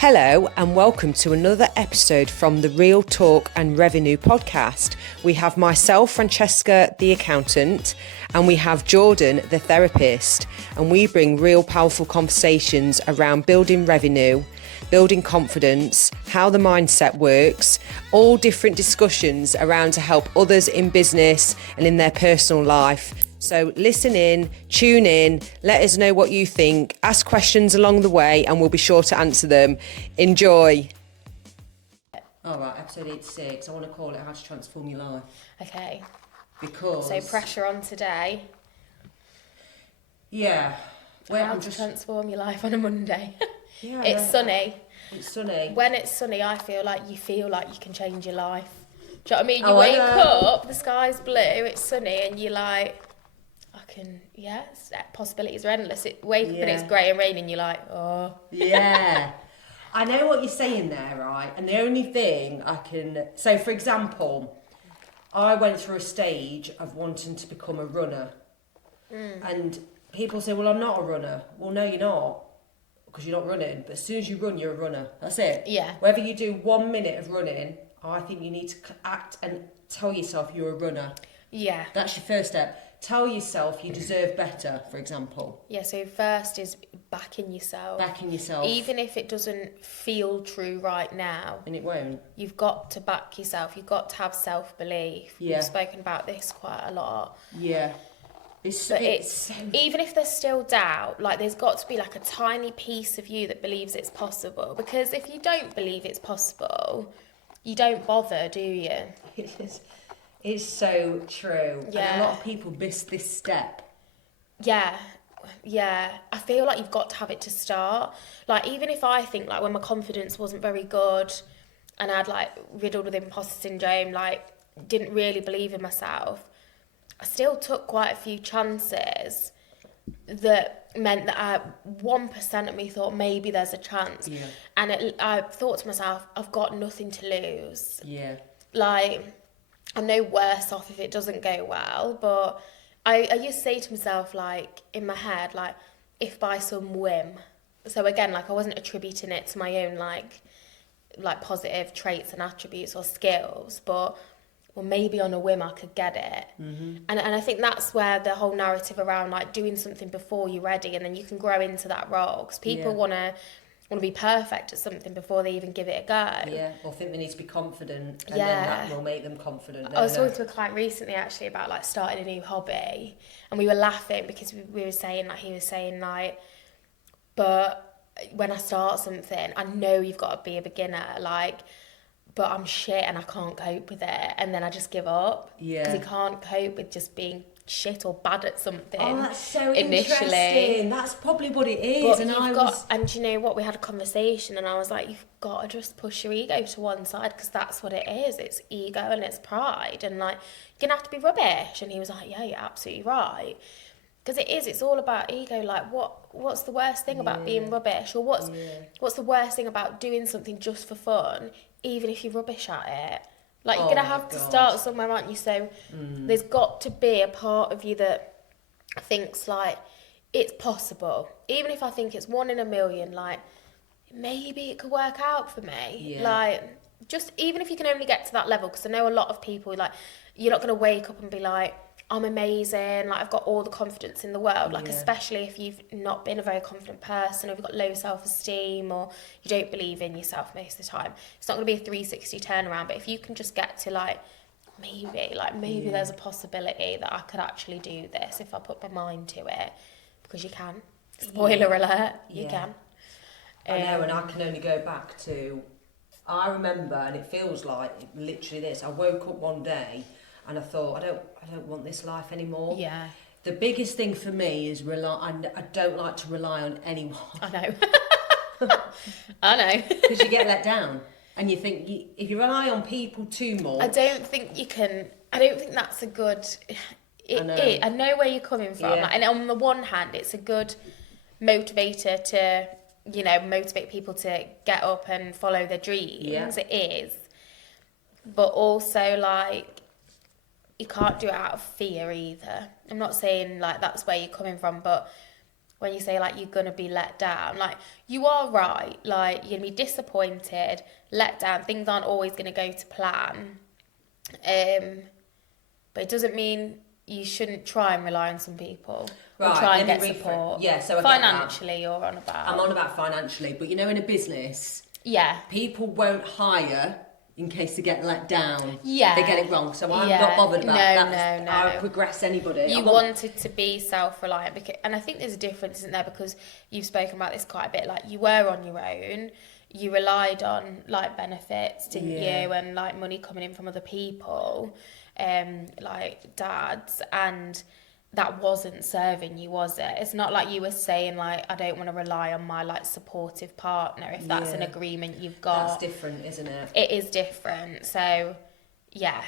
Hello and welcome to another episode from the Real Talk and Revenue podcast. We have myself, Francesca, the accountant, and we have Jordan, the therapist, and we bring real powerful conversations around building revenue, building confidence, how the mindset works, all different discussions around to help others in business and in their personal life. So listen in, tune in, let us know what you think, ask questions along the way and we'll be sure to answer them. Enjoy. All right, episode 86. I want to call it How to Transform Your Life. Okay. Because... So pressure on today. Yeah. How to transform your life on a Monday. Yeah. It's sunny. It's sunny. When it's sunny, I feel like you can change your life. Do you know what I mean? You wake up, the sky's blue, it's sunny, and you're like... possibilities are endless. Wake up and it's grey and raining, you're like, oh. Yeah. I know what you're saying there, right? And the only thing so for example, I went through a stage of wanting to become a runner. And people say, well, I'm not a runner. Well, no, you're not, because you're not running. But as soon as you run, you're a runner. That's it. Yeah. Whether you do 1 minute of running, I think you need to act and tell yourself you're a runner. Yeah. That's your first step. Tell yourself you deserve better, for example. Yeah, so first is backing yourself. Backing yourself. Even if it doesn't feel true right now. And it won't. You've got to back yourself. You've got to have self-belief. Yeah. We've spoken about this quite a lot. Yeah. It's even if there's still doubt, like there's got to be like a tiny piece of you that believes it's possible. Because if you don't believe it's possible, you don't bother, do you? It's so true. Yeah. And a lot of people miss this step. Yeah. I feel like you've got to have it to start. Like, even if I think, like, when my confidence wasn't very good and I'd, like, riddled with imposter syndrome, like, didn't really believe in myself, I still took quite a few chances that meant that 1% of me thought maybe there's a chance. Yeah. And I thought to myself, I've got nothing to lose. Yeah. Like... I'm no worse off if it doesn't go well, but I used to say to myself, like, in my head, like, if by some whim. So again, like, I wasn't attributing it to my own, like positive traits and attributes or skills, but, well, maybe on a whim I could get it. Mm-hmm. And I think that's where the whole narrative around, like, doing something before you're ready and then you can grow into that role. Because people want to be perfect at something before they even give it a go. Yeah, or think they need to be confident, and then that will make them confident. I was talking to a client recently actually about, like, starting a new hobby, and we were laughing because we were saying, like, he was saying, like, but when I start something, I know you've got to be a beginner, like, but I'm shit and I can't cope with it, and then I just give up. Yeah. Because he can't cope with just being shit or bad at something. Oh, that's so initially. Interesting. That's probably what it is. But and you know what? We had a conversation, and I was like, you've got to just push your ego to one side, because that's what it is. It's ego and it's pride, and, like, you're gonna have to be rubbish. And he was like, yeah, you're absolutely right. Because it is. It's all about ego. Like, what's the worst thing about being rubbish, or what's the worst thing about doing something just for fun, even if you're rubbish at it? Like, you're going to have to start somewhere, aren't you? So there's got to be a part of you that thinks, like, it's possible. Even if I think it's 1 in a million, like, maybe it could work out for me. Yeah. Like, just even if you can only get to that level, because I know a lot of people, like, you're not going to wake up and be like, I'm amazing, like, I've got all the confidence in the world, like, especially if you've not been a very confident person, or you've got low self-esteem, or you don't believe in yourself most of the time. It's not going to be a 360 turnaround, but if you can just get to, like, maybe there's a possibility that I could actually do this if I put my mind to it, because you can. Spoiler alert, you can. I know, and I can only go back to, I remember, and it feels like literally this, I woke up one day and I thought, I don't want this life anymore. Yeah. The biggest thing for me is I don't like to rely on anyone. I know. I know. Because you get let down. And you think, if you rely on people too much... I don't think that's a good... I know where you're coming from. Yeah. Like, and on the one hand, it's a good motivator to, you know, motivate people to get up and follow their dreams. Yeah. It is. But also, like... you can't do it out of fear either. I'm not saying, like, that's where you're coming from, but when you say like you're gonna be let down, like you are right, like you're gonna be disappointed, let down, things aren't always gonna go to plan, but it doesn't mean you shouldn't try and rely on some people or try and get support. Yeah, so I financially you're on about. I'm on about financially, but you know, in a business, yeah, people won't hire in case they get let down. Yeah. They get it wrong. So I'm not bothered about that. No. I progress anybody. You wanted to be self-reliant, because, and I think there's a difference, isn't there? Because you've spoken about this quite a bit. Like, you were on your own. You relied on like benefits, didn't you? And like money coming in from other people, like dads, and that wasn't serving you, was it? It's not like you were saying like, I don't want to rely on my like supportive partner if that's an agreement you've got. That's different, isn't it? It is different. So yeah,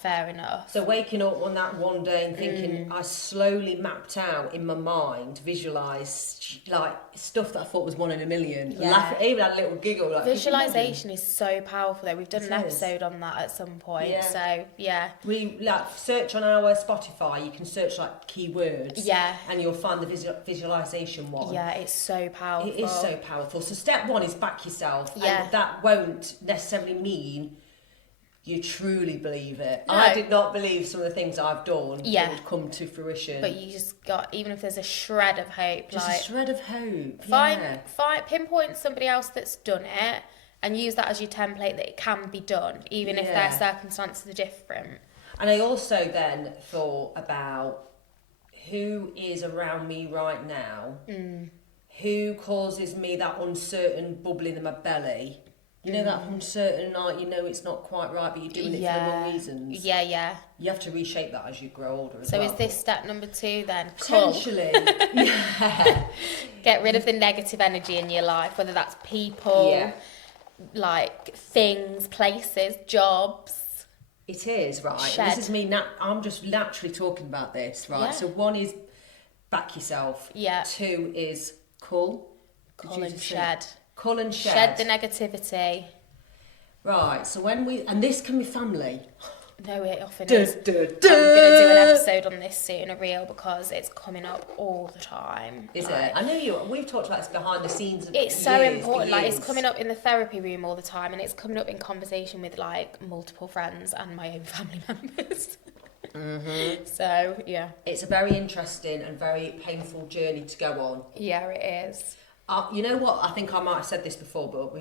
fair enough. So waking up on that one day and thinking, I slowly mapped out in my mind, visualised like stuff that I thought was 1 in a million. Laugh, even had a little giggle. Like, visualisation is so powerful though. We've done an episode on that at some point. Yeah. So yeah. We like search on our Spotify, you can search like keywords. Yeah. And you'll find the visualisation one. Yeah, it's so powerful. It is so powerful. So step 1 is back yourself. Yeah. And that won't necessarily mean you truly believe it. No. I did not believe some of the things I've done would come to fruition. But you just got, even if there's a shred of hope, just like, a shred of hope. Find, pinpoint somebody else that's done it and use that as your template, that it can be done, even if their circumstances are different. And I also then thought about who is around me right now, who causes me that uncertain bubbling in my belly. You know, that uncertain, like, you know it's not quite right, but you're doing it for the wrong reasons. Yeah. You have to reshape that as you grow older as well. well. So is this step number 2 then? Potentially. Yeah. Get rid of the negative energy in your life, whether that's people, like things, places, jobs. It is, right. Shed. This is me, I'm just naturally talking about this, right? Yeah. So 1 is back yourself. Yeah. 2 is cull. Cull and shed. Cull and shed. Shed the negativity. Right, so when and this can be family. No, it often is. I'm going to do an episode on this soon, a reel, because it's coming up all the time. Is it? I know we've talked about this behind the scenes. It's so important. Like, it's coming up in the therapy room all the time, and it's coming up in conversation with like multiple friends and my own family members. So yeah, it's a very interesting and very painful journey to go on. Yeah, it is. You know what? I think I might have said this before, but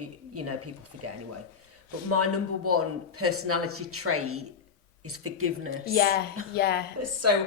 people forget anyway. But my number 1 personality trait is forgiveness. Yeah. So,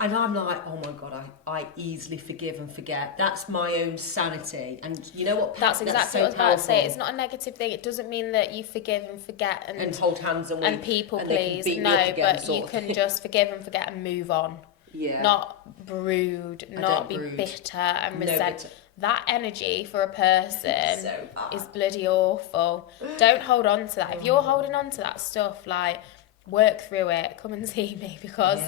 and I'm like, oh my God, I easily forgive and forget. That's my own sanity. And you know what? That's exactly what I was about to say. It's not a negative thing. It doesn't mean that you forgive and forget and hold hands and people please. No, but you can just forgive and forget and move on. Yeah. Not brood, not be bitter and resent. That energy for a person is bloody awful. Don't hold on to that. If you're holding on to that stuff, like, work through it. Come and see me, because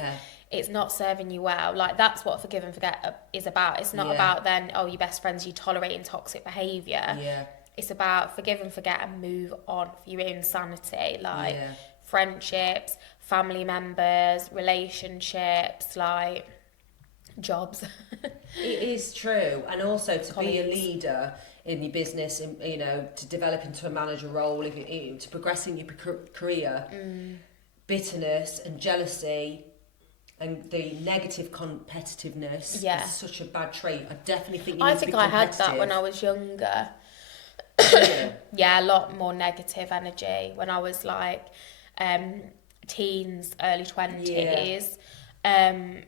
it's not serving you well. Like, that's what forgive and forget is about. It's not about then, your best friends, you tolerating toxic behaviour. Yeah. It's about forgive and forget and move on for your own sanity. Like, friendships, family members, relationships, like, jobs. It is true. And also to be a leader in your business, and to develop into a manager role, to progress in your career, bitterness and jealousy and the negative competitiveness is such a bad trait. I definitely think you need to be competitive. I had that when I was younger. A lot more negative energy when I was like teens, early 20s. And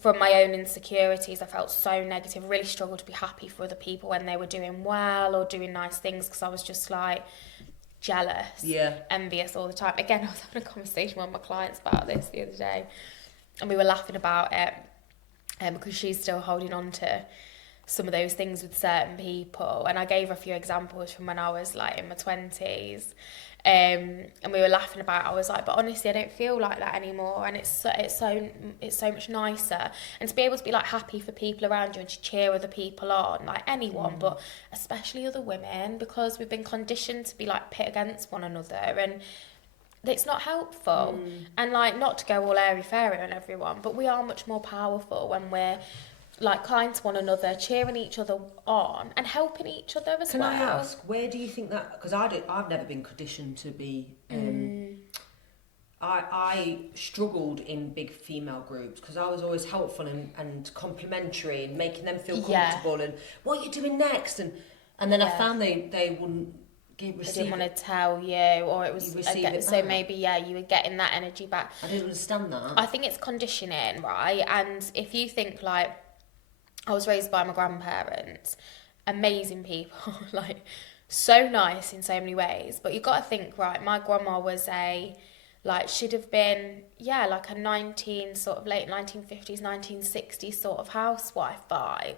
from my own insecurities, I felt so negative, really struggled to be happy for other people when they were doing well or doing nice things, because I was just like jealous, envious all the time. Again, I was having a conversation with my clients about this the other day, and we were laughing about it because she's still holding on to some of those things with certain people, and I gave her a few examples from when I was like in my 20s. And we were laughing about it. I was like, but honestly, I don't feel like that anymore, and it's so much nicer. And to be able to be like happy for people around you and to cheer other people on, like anyone, but especially other women, because we've been conditioned to be like pit against one another, and it's not helpful. And like, not to go all airy fairy on everyone, but we are much more powerful when we're like kind to one another, cheering each other on, and helping each other as Can well. I ask, where do you think that? Because I've never been conditioned to be. I struggled in big female groups because I was always helpful and complimentary and making them feel comfortable and what are you doing next, and then I found they wouldn't receive. They didn't want to tell you, or it was so maybe you were getting that energy back. I didn't understand that. I think it's conditioning, right? And if you think like, I was raised by my grandparents, amazing people, like so nice in so many ways. But you got to think, right? My grandma was should have been like a late 1950s, 1960s sort of housewife vibe.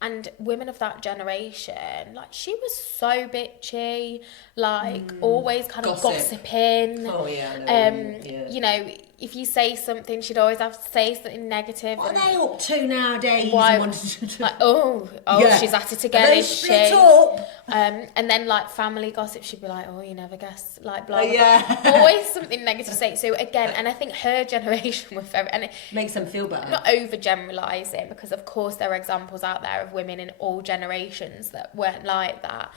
And women of that generation, like, she was so bitchy, like, always kind of gossiping. Oh, yeah, I know. You know, if you say something, she'd always have to say something negative. What are they up to nowadays? Why, like, she's at it again, is she? Up? And then, like, family gossip, she'd be like, oh, you never guess, like, blah, blah, blah. Always something negative to say. So, again, and I think her generation was very... And it makes them feel better. Not over-generalising, because, of course, there are examples out there of women in all generations that weren't like that.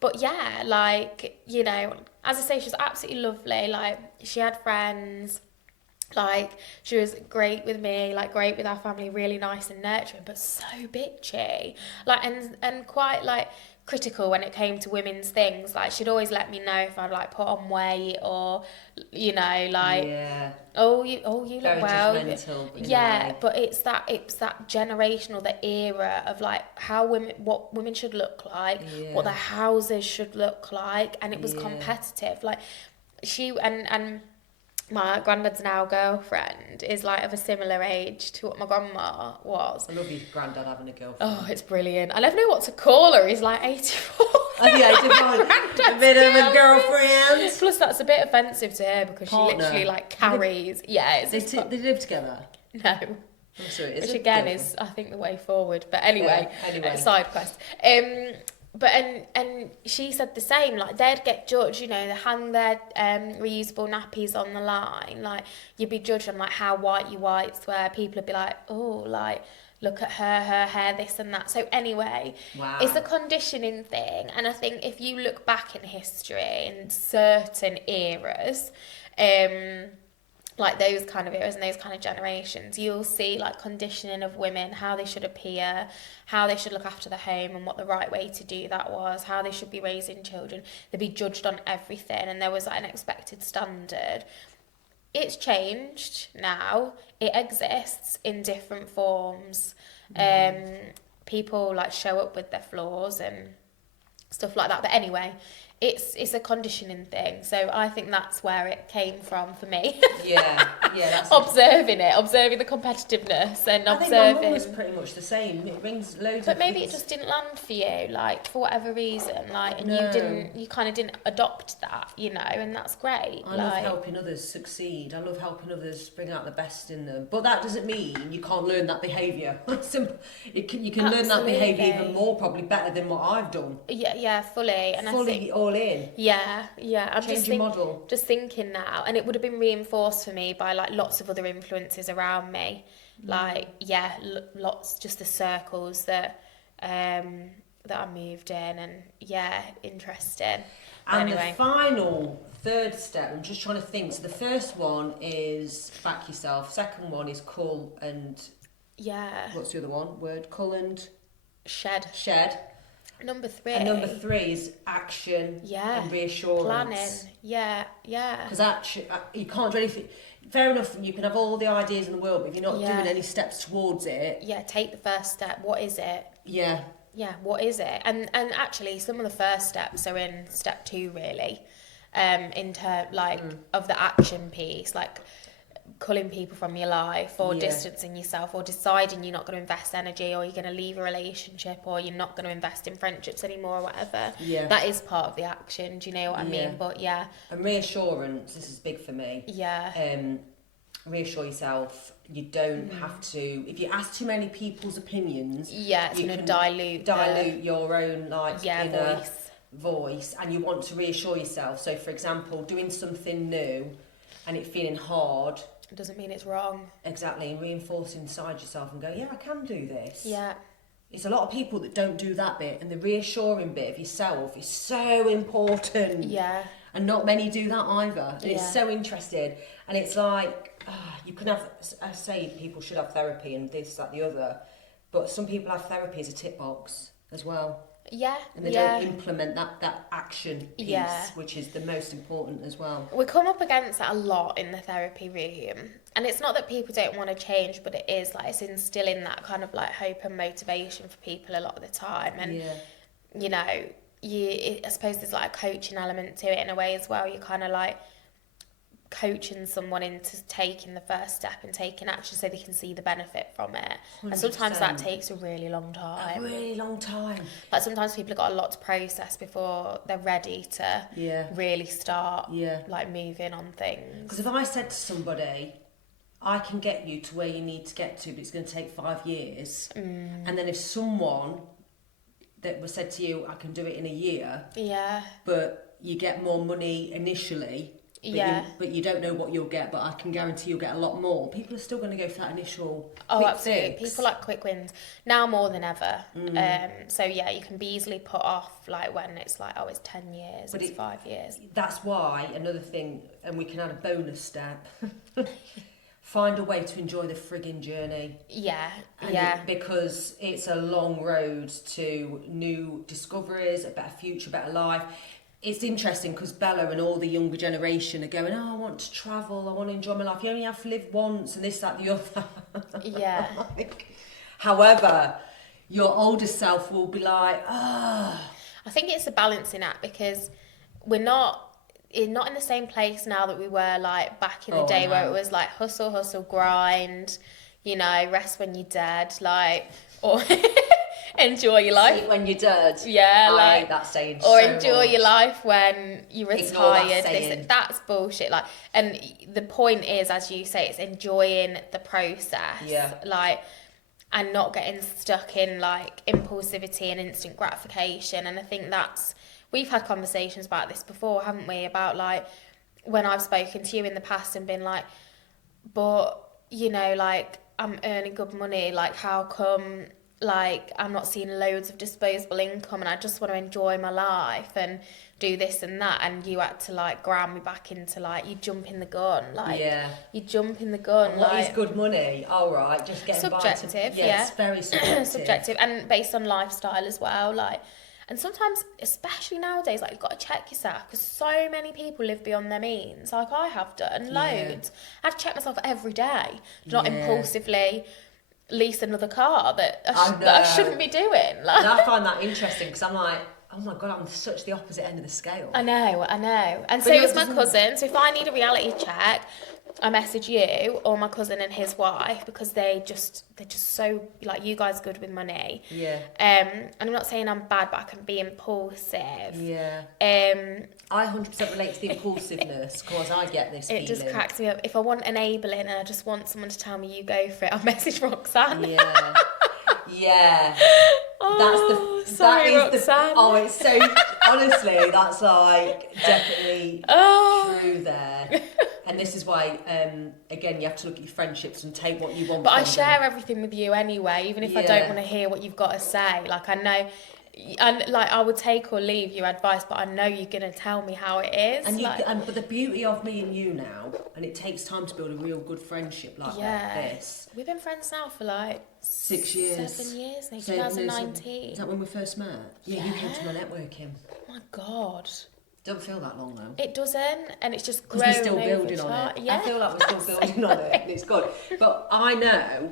But, yeah, like, you know, as I say, she was absolutely lovely. Like, she had friends. Like, she was great with me, like, great with our family, really nice and nurturing, but so bitchy. Like, and quite, like, critical when it came to women's things. Like, she'd always let me know if I'd, like, put on weight or, you know, like, you look well. But it's that generational, the era of, like, what women should look like, what their houses should look like, and it was competitive. Like, and my granddad's now girlfriend is like of a similar age to what my grandma was. I love your granddad having a girlfriend. Oh, it's brilliant. I never know what to call her. He's like 84. Oh, yeah, a bit of a girlfriend. Plus, that's a bit offensive to her because she literally like carries. They live together? No. I'm sorry, which again is, I think, the way forward. But anyway. Side quest. But and she said the same, like, they'd get judged, you know, they hang their reusable nappies on the line, like, you'd be judged on, like, how white your whites were. People would be like, oh, like, look at her hair, this and that. So anyway, it's a conditioning thing. And I think if you look back in history in certain eras, like those kind of eras and those kind of generations, you'll see like conditioning of women, how they should appear, how they should look after the home and what the right way to do that was, how they should be raising children. They'd be judged on everything and there was like an expected standard. It's changed now. It exists in different forms. People like show up with their flaws and stuff like that. But anyway, it's a conditioning thing. So I think that's where it came from for me. That's observing the competitiveness and observing. I think my mum was pretty much the same. It brings loads. But maybe it just didn't land for you, like for whatever reason, like, and you kind of didn't adopt that, you know, and that's great. I love helping others succeed. I love helping others bring out the best in them. But that doesn't mean you can't learn that behaviour. Simple. You can learn that behaviour even more, probably better than what I've done. Yeah, fully. And fully I think, all in. Yeah. I'm just thinking now, and it would have been reinforced for me by like lots of other influences around me, like lots, just the circles that I moved in, and interesting. But and anyway, the final third step, I'm just trying to think. So the first one is back yourself. Second one is cull and what's the other one? Cull and shed. Number 3. And number 3 is action and reassurance. Planning. Because actually, you can't do anything. Fair enough, you can have all the ideas in the world, but if you're not doing any steps towards it... Yeah, take the first step. What is it? Yeah, what is it? And actually, some of the first steps are in step 2, really, of the action piece, like culling people from your life or distancing yourself or deciding you're not going to invest energy or you're going to leave a relationship or you're not going to invest in friendships anymore or whatever. That is part of the action, do you know what I mean? But and reassurance, this is big for me. Reassure yourself. You don't have to, if you ask too many people's opinions, it's going to dilute your own inner voice, and you want to reassure yourself. So for example, doing something new and it feeling hard, It doesn't mean it's wrong. Exactly, and reinforce inside yourself and go, yeah, I can do this. Yeah. It's a lot of people that don't do that bit, and the reassuring bit of yourself is so important. Yeah. And not many do that either. And Yeah. it's so interesting. And it's like, you can have, I say people should have therapy and this, that, the other, but some people have therapy as a tick box as well. Yeah. And they don't implement that action piece, which is the most important as well. We come up against that a lot in the therapy room. And it's not that people don't want to change, but it is like it's instilling that kind of like hope and motivation for people a lot of the time. And, you know, I suppose there's like a coaching element to it in a way as well. You're kind of like coaching someone into taking the first step and taking action so they can see the benefit from it. 100%. And sometimes that takes a really long time. A really long time. Like sometimes people have got a lot to process before they're ready to really start like moving on things. Because if I said to somebody, I can get you to where you need to get to, but it's going to take 5 years. And then if someone that was said to you, I can do it in a year, but you get more money initially, but you don't know what you'll get, but I can guarantee you'll get a lot more, people are still going to go for that initial quick absolutely fix. People like quick wins now more than ever. So yeah, you can be easily put off like when it's like, oh, it's 10 years, but it's 5 years. That's why another thing, and we can add a bonus step, find a way to enjoy the frigging journey. Because it's a long road to new discoveries, a better future, better life. It's interesting because Bella and all the younger generation are going, oh, I want to travel, I want to enjoy my life. You only have to live once, and this, that, the other. However, your older self will be like, I think it's a balancing act because we're not in the same place now that we were like back in the day where it was like hustle, grind, you know, rest when you're dead, like, or enjoy your life. Sleep when you're dead. Yeah, I hate that saying or so enjoy much. your life when you're retired. That's bullshit. Like, and the point is, as you say, it's enjoying the process. Like, and not getting stuck in like impulsivity and instant gratification. And I think we've had conversations about this before, haven't we? About like when I've spoken to you in the past and been like, but you know, like I'm earning good money, like how come like I'm not seeing loads of disposable income and I just want to enjoy my life and do this and that, and you had to like ground me back into like you jump in the gun, like you jump in the gun. And what is good money? All right, just getting subjective. It's very subjective. Subjective and based on lifestyle as well, like. And sometimes, especially nowadays, like you've got to check yourself because so many people live beyond their means. Like I have done loads. I have to check myself every day to not impulsively lease another car that I shouldn't be doing. Like. And I find that interesting because I'm like, oh my God, I'm such the opposite end of the scale. I know. And so is my cousin. So if I need a reality check, I message you or my cousin and his wife because they're just so like you guys are good with money. And I'm not saying I'm bad, but I can be impulsive. I 100% relate to the impulsiveness because I get this feeling. It just cracks me up. If I want enabling and I just want someone to tell me you go for it, I'll message Roxanne. Sorry, Roxanne. It's so honestly, that's like definitely true there. And this is why, again, you have to look at your friendships and take what you want. But I share everything with you anyway, even if I don't want to hear what you've got to say. Like I know, and like I would take or leave your advice, but I know you're gonna tell me how it is. And but the beauty of me and you now, and it takes time to build a real good friendship like this. We've been friends now for like 6 years. 7 years, maybe 2019. Is that when we first met? Yeah, you came to my networking. Oh my God. Don't feel that long though. It doesn't, and it's just grown. We're still building on it. Yeah. I feel like we're still building on it, and it's good. But I know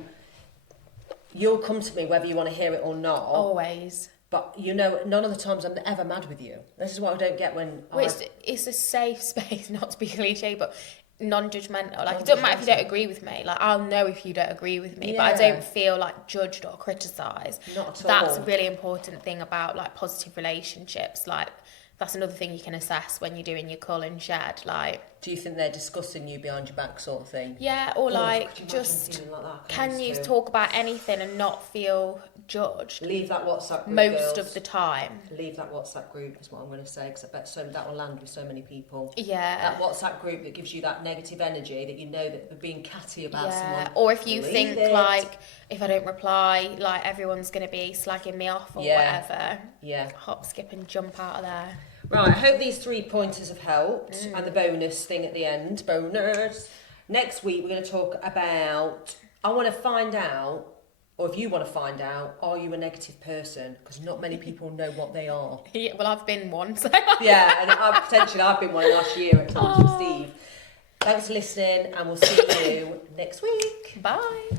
you'll come to me whether you want to hear it or not. Always. But you know, none of the times I'm ever mad with you. This is what I don't get when. It's a safe space, not to be cliche, but non-judgmental. Like it doesn't matter if you don't agree with me. Like I'll know if you don't agree with me, but I don't feel like judged or criticised. Not at all. That's a really important thing about like positive relationships. Like that's another thing you can assess when you're doing your cull and shed. Like, do you think they're discussing you behind your back, sort of thing? Yeah, or like, could you just imagine feeling like that? can you talk about anything and not feel judged? Leave that WhatsApp group, most girls. of the time. Leave that WhatsApp group is what I'm going to say, because I bet that will land with so many people. Yeah. That WhatsApp group that gives you that negative energy that you know that they're being catty about someone. Or if you think it. like, if I don't reply, like everyone's going to be slagging me off or whatever. Yeah. Hop, skip and jump out of there. Right, I hope these 3 pointers have helped. And the bonus thing at the end. Bonus. Next week we're going to talk about, I want to find out, or if you want to find out, are you a negative person? Because not many people know what they are. Yeah, well, I've been one. So. Yeah, and I've been one last year at times with Steve. Thanks for listening, and we'll see you next week. Bye.